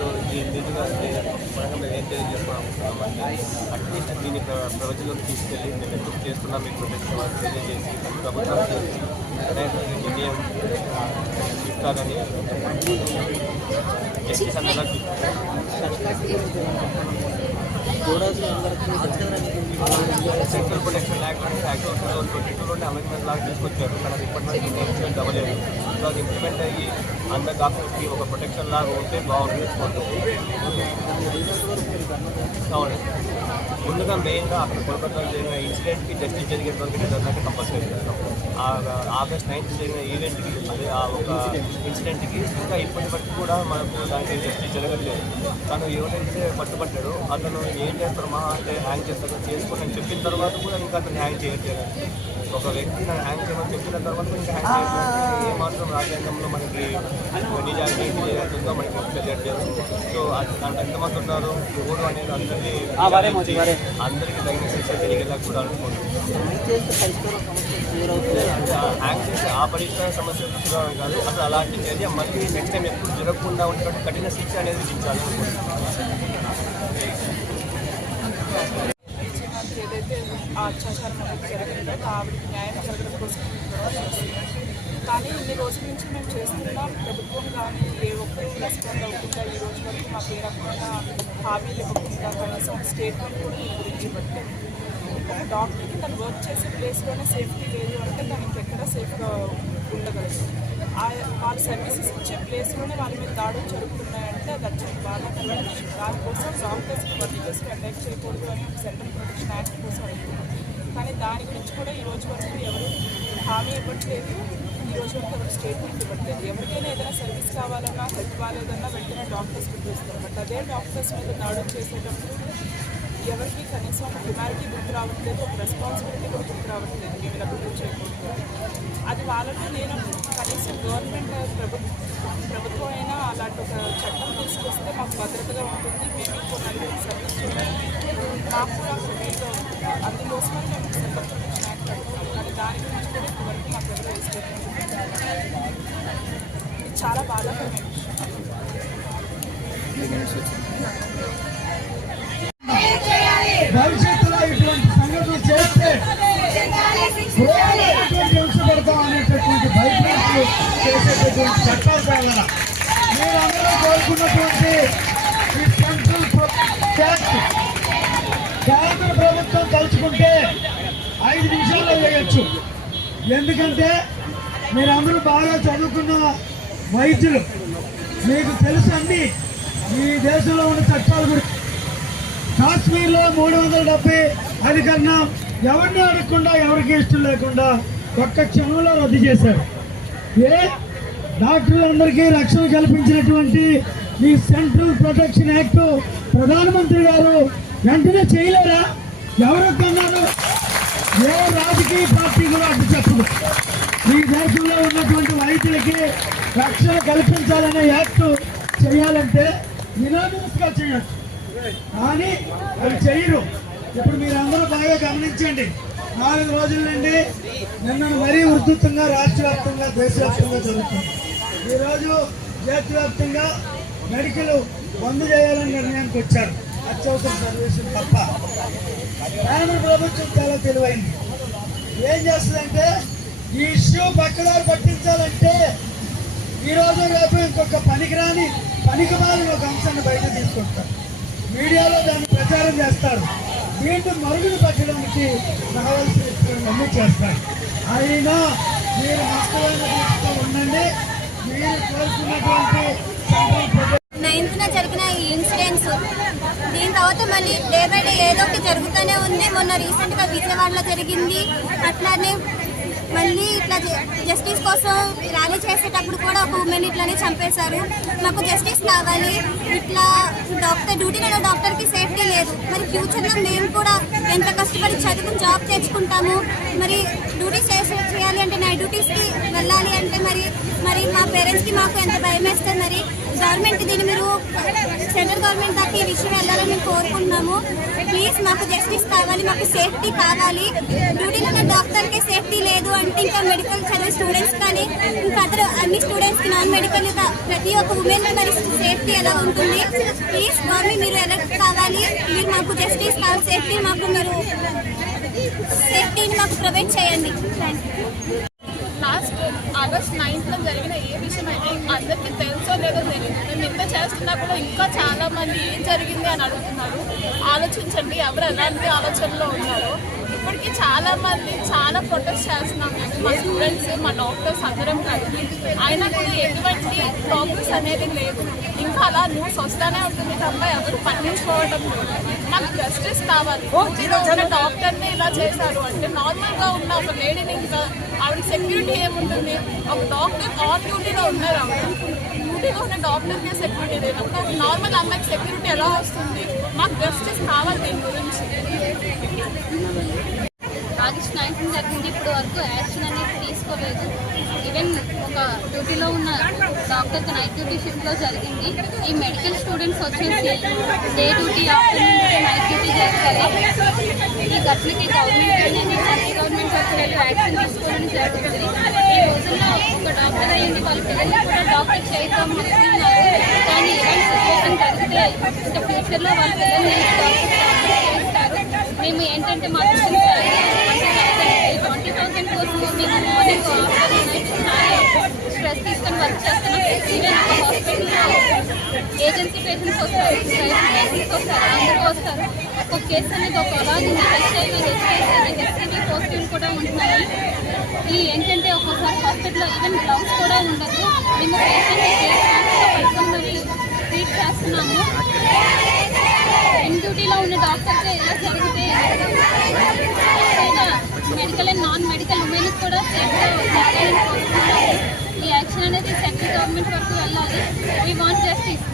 So దీనిగా పరంగా మేము ఏం తెలియజేసుకోవాలనుకుంటున్నామంటే అట్లీస్ట్ దీన్ని ప్రజల్లోకి తీసుకెళ్ళి మేము ఎందుకు చేస్తున్నాం మీకు తెలియజేసి ప్రభుత్వానికి నిర్ణయం ఇస్తారని ఎస్టీ సంఘాలకు సెంట్రల్ ప్రొటెక్షన్ యాక్ట్ యాక్ట్ 2022లోనే అమెండ్మెంట్ లాగా తీసుకొచ్చారు. కానీ అది ఇప్పటివరకు ఇంప్లిమెంట్ అవ్వలేదు. సో అది ఇంప్లిమెంట్ అయ్యి అందరి డాక్టర్స్కి ఒక ప్రొటెక్షన్ లాగా ఉంటే బాగుంటుంది. అవును, ముందుగా మెయిన్గా అక్కడ కోల్కతాలో జరిగిన ఇన్సిడెంట్కి జస్టిస్ జరిగేటువంటి నిర్ధారణకి కంపల్సరీ చేస్తాం. ఆగస్ట్ 9th జరిగిన ఈవెంట్కి అదే ఆ ఒక ఇన్సిడెంట్కి ఇంకా ఇప్పటి వరకు కూడా మనకు దానికి జస్టిస్ జరగట్లేదు. తను ఎవరైతే పట్టుబడ్డాడో అతను ఏం చేస్తారో మహా అంటే హ్యాంగ్ చేస్తారో చేసుకొని అని చెప్పిన తర్వాత కూడా ఇంకా అతను హ్యాంగ్ చేయట్లేదు. ఒక వ్యక్తి నన్ను హ్యాంగ్ చేయమని చెప్పిన తర్వాత ఇంకా హ్యాంగ్ చేయట్లేదు. ఏమాత్రం రాజ్యాంగంలో మనకి నిజానికి ఉందో మనకి తెలియట్లేదు. సో దాంట్లో ఎంతమంది ఉన్నారు ఎవరు అనేది అందరికీ తగిన శిక్ష జరిగేలా కూడా అనుకుంటున్నాం. హ్యాంగ్ చేసి ఆ పరిష్కార సమస్య చూడడం కాదు, అసలు అలాంటి చర్య మళ్ళీ నెక్స్ట్ టైం ఎప్పుడు జరగకుండా ఉండేటువంటి కఠిన శిక్ష అనేది విధించాలి ఏదైతే ఆ అత్యాచారం జరిగిందో ఆవిడకి న్యాయం జరగడం కోసం కానీ ఇన్ని రోజుల నుంచి మేము చేస్తున్నాం. ప్రభుత్వం కానీ ఏ ఒక్కరూ రెస్పాండ్ అవ్వకుండా ఈ రోజు వరకు మా పేరకుండా హామీలు ఇవ్వకుండా కనీసం స్టేట్మెంట్ కూడా గురించి బట్టి ఒక డాక్టర్కి తను వర్క్ చేసే ప్లేస్లోనే సేఫ్టీ లేదు అంటే తను ఇంకెక్కడ సేఫ్గా ఉండగలదు. వాళ్ళ సర్వీసెస్ ఇచ్చే ప్లేస్లోనే వాళ్ళ మీద దాడులు జరుగుతున్నాయంటే అది వచ్చి బాధాకరమైన విషయం. దానికోసం డాక్టర్స్కి వర్క్ చేసి అటాక్ చేయకూడదు అని సెంట్రల్ ప్రొటెక్షన్ యాక్ట్ కోసం అడుగుతున్నాం. కానీ దాని గురించి కూడా ఈ రోజు వరకు ఎవరు హామీ ఇవ్వట్లేదు. ఈ రోజు వరకు ఎవరు స్టేట్మెంట్ ఇవ్వట్లేదు. ఎవరికైనా ఏదైనా సర్వీస్ కావాలన్నా హెల్త్ బాగాలేదన్నా వెంటనే డాక్టర్స్కి చూస్తారు. బట్ అదే డాక్టర్స్ మీద దాడులు చేసేటప్పుడు ఎవరికి కనీసం ఒక హ్యుమానిటీ గుర్తు రావట్లేదు, ఒక రెస్పాన్సిబిలిటీ కూడా గుర్తు రావట్లేదు. ఏమైనా అభివృద్ధి చేయకూడదు అది వాళ్ళతో నేను కనీసం గవర్నమెంట్ ప్రభుత్వం అయినా అలాంటి ఒక చట్టం తీసుకొస్తే మాకు భద్రతగా ఉంటుంది. మేము కొన్ని నలుగురు సర్వీస్ మాకు కూడా వీలుగా ఉంటుంది. అందుకోసమని మేము సెంట్రల్ ప్రొటెక్షన్ యాక్ట్ పెడుతున్నాం. కానీ దాని గురించి కూడా ఇప్పటివరకు మాకు ఎవరు తీసుకెళ్ళి ఇది చాలా బాధాకరమైన విషయం. భవిష్యత్తులో ఇటువంటి సంఘటనలు చేస్తే హింసపడతాం అనేటటువంటి భయపడుతూ చేసేటటువంటి చట్టాలు కావాలా. మీరందరూ కోరుకున్నటువంటి ఈ సెంట్రల్ యాక్ట్ కేంద్ర ప్రభుత్వం తలుచుకుంటే 5 నిమిషాల్లో వేయచ్చు. ఎందుకంటే మీరందరూ బాగా చదువుకున్న వైద్యులు, మీకు తెలుసు అన్ని ఈ దేశంలో ఉన్న చట్టాల గురించి. కాశ్మీర్లో 370 అధికరణం ఎవరిని అడగకుండా ఎవరికి ఇష్టం లేకుండా ఒక్క క్షణంలో రద్దు చేశారు. డాక్టర్లందరికీ రక్షణ కల్పించినటువంటి ఈ సెంట్రల్ ప్రొటెక్షన్ యాక్ట్ ప్రధానమంత్రి గారు వెంటనే చేయలేరా? ఎవరొక్కన్నారు? ఏ రాజకీయ పార్టీ కూడా అడ్డు చెప్పదు. ఈ దేశంలో ఉన్నటువంటి వైద్యులకి రక్షణ కల్పించాలనే యాక్ట్ చేయాలంటే యునానిమస్గా చేయొచ్చు, కానీ అవి చేయరు. ఇప్పుడు మీరందరూ బాగా గమనించండి. 4 రోజుల నుండి నిన్న మరీ ఉధృతంగా రాష్ట్ర వ్యాప్తంగా దేశవ్యాప్తంగా జరుగుతుంది. ఈరోజు దేశవ్యాప్తంగా మెడికల్ బంద్ చేయాలని నిర్ణయానికి వచ్చారు. అత్యవసర సర్వీసులు తప్ప. కేంద్ర ప్రభుత్వం చాలా తెలివైంది. ఏం చేస్తుందంటే ఈ ఇష్యూ పక్కదారి పట్టించాలంటే ఈరోజు రేపు ఇంకొక పనికిరాని ఒక అంశాన్ని బయట తీసుకొస్తారు. మీడియాలో దాన్ని ప్రచారం చేస్తారు. దీంట్లో మరుగులు పట్టడానికి కావాల్సినవన్నీ చేస్తారు. అయినా మీరు నష్టమైన దృష్టితో ఉండండి. మీరు కోరుకున్నటువంటి 9th జరిగిన ఈ ఇన్సిడెంట్స్ దీని తర్వాత మళ్ళీ డే బై డే ఏదో ఒకటి జరుగుతూనే ఉంది. మొన్న రీసెంట్గా విజయవాడలో జరిగింది. అట్లానే మళ్ళీ ఇట్లా జస్టిస్ కోసం ర్యాలీ చేసేటప్పుడు కూడా ఒక ఉమెన్ ఇట్లానే చంపేశారు. మాకు జస్టిస్ కావాలి. ఇట్లా డ్యూటీలో ఉన్న డాక్టర్కి సేఫ్టీ లేదు. మరి ఫ్యూచర్లో మేము కూడా ఎంత కష్టపడి చదువుకుని జాబ్ తెచ్చుకుంటాము. మరి డ్యూటీ చేయాలి అంటే నైట్ డ్యూటీస్కి వెళ్ళాలి అంటే మరి మా పేరెంట్స్కి మాకు ఎంత భయం వేస్తుంది. మరి గవర్నమెంట్ దీన్ని మీరు సెంట్రల్ గవర్నమెంట్ దాకా ఈ విషయం వెళ్ళాలని మేము కోరుకుంటున్నాము. ప్లీజ్ మాకు జస్టిస్ కావాలి, మాకు సేఫ్టీ కావాలి. డ్యూటీలో ఉన్న డాక్టర్కి సేఫ్టీ లేదు అంటే ఇంకా మెడికల్ చదివే స్టూడెంట్స్ కానీ ఇంకా అన్ని స్టూడెంట్స్కి నాన్ మెడికల్ ప్రతి ఒక్క ఉమెన్ మరి సేఫ్టీ ఎలా ఉంటుంది. ప్లీజ్ గవర్నమెంట్ మీరు ఎలక్ట్ కావాలి. మీరు మాకు జస్టిస్ కావాలి, సేఫ్టీ సేఫ్టీని మాకు ప్రొవైడ్ చేయండి. Thank you. Last August 9th జరిగిన ఏ విషయం అయితే అందరికీ తెలుసో లేదో తెలియదు. మేము ఇంత చేస్తున్నా కూడా ఇంకా చాలా మంది ఏం జరిగింది అని అడుగుతున్నారు. ఆలోచించండి ఎవరు ఎలాంటి ఆలోచనలో ఉన్నారో. ఇప్పటికీ చాలా మంది చాలా ప్రొటెస్ట్ చేస్తున్నాం మేము, మా స్టూడెంట్స్, మా డాక్టర్స్ అందరం కలిసి. అయినా కూడా ఎటువంటి ప్రోగ్రెస్ అనేది లేదు. ఇంకా అలా న్యూస్ వస్తానే ఉంటుంది తప్ప ఎవరు పట్టించుకోవడం లేదు. మాకు జస్టిస్ కావాలి. ఉన్న డాక్టర్ని ఇలా చేశారు అంటే నార్మల్గా ఉన్న ఒక లేడీని ఇంకా ఆవిడ సెక్యూరిటీ ఏముంటుంది. ఒక డాక్టర్ ఆన్ డ్యూటీలో ఉన్నారు. ఆవిడ డ్యూటీలో ఉన్న డాక్టర్కే సెక్యూరిటీ లేనప్పుడు ఒక నార్మల్ అమ్మాయికి సెక్యూరిటీ ఎలా వస్తుంది. మాకు జస్టిస్ కావాలి దీని గురించి. ఆగస్ట్ 9th జరిగింది. ఇప్పుడు వరకు యాక్షన్ అనేది తీసుకోలేదు. ఈవెన్ ఒక డ్యూటీలో ఉన్న డాక్టర్కి నైట్ డ్యూటీ షిఫ్ట్లో జరిగింది. ఈ మెడికల్ స్టూడెంట్స్ వచ్చేసి day duty, afternoon night duty చేస్తారు. ఈ గట్లకి గవర్నమెంట్ అనేది సెంట్రల్ గవర్నమెంట్ వచ్చేది యాక్షన్ తీసుకోవాలని జరుగుతుంది. ఈ రోజుల్లో ఒక డాక్టర్ అయ్యింది వాళ్ళ పిల్లల్ని కూడా డాక్టర్ చేయడం ఇస్తున్నారు. కానీ ఇలాంటి సిచ్యువేషన్ జరిగితే ఇంకా ఫ్యూచర్లో వాళ్ళ పిల్లల్ని చేస్తారు. మేము ఏంటంటే మాకు 20,000 కోసం మేము మార్నింగ్ స్ట్రెస్ తీసుకొని వర్క్ చేస్తున్నాం. ఈవెన్ హాస్పిటల్లో ఏజెన్సీ పేషెంట్స్ వస్తారు, పేషెంట్స్ వస్తారు, అందరూ వస్తారు. ఒక్కొక్క కేసు అనేది ఒక అలాగే హెచ్ఐవి పాజిటివ్ కూడా ఉంటున్నాయి. ఈ ఏంటంటే ఒక్కొక్కసారి హాస్పిటల్లో ఈవెన్ గ్లౌస్ కూడా ఉండదు. మేము పేషెంట్ని ట్రీట్ చేస్తున్నాము. ఇన్ డ్యూటీలో ఉన్న డాక్టర్కి ఎలా జరిగితే మెడికల్ అండ్ నాన్ మెడికల్ ఉమెన్కి కూడా సేఫ్గా ఈ యాక్షన్ అనేది సెంట్రల్ గవర్నమెంట్ వరకు వెళ్ళాలి. We want justice.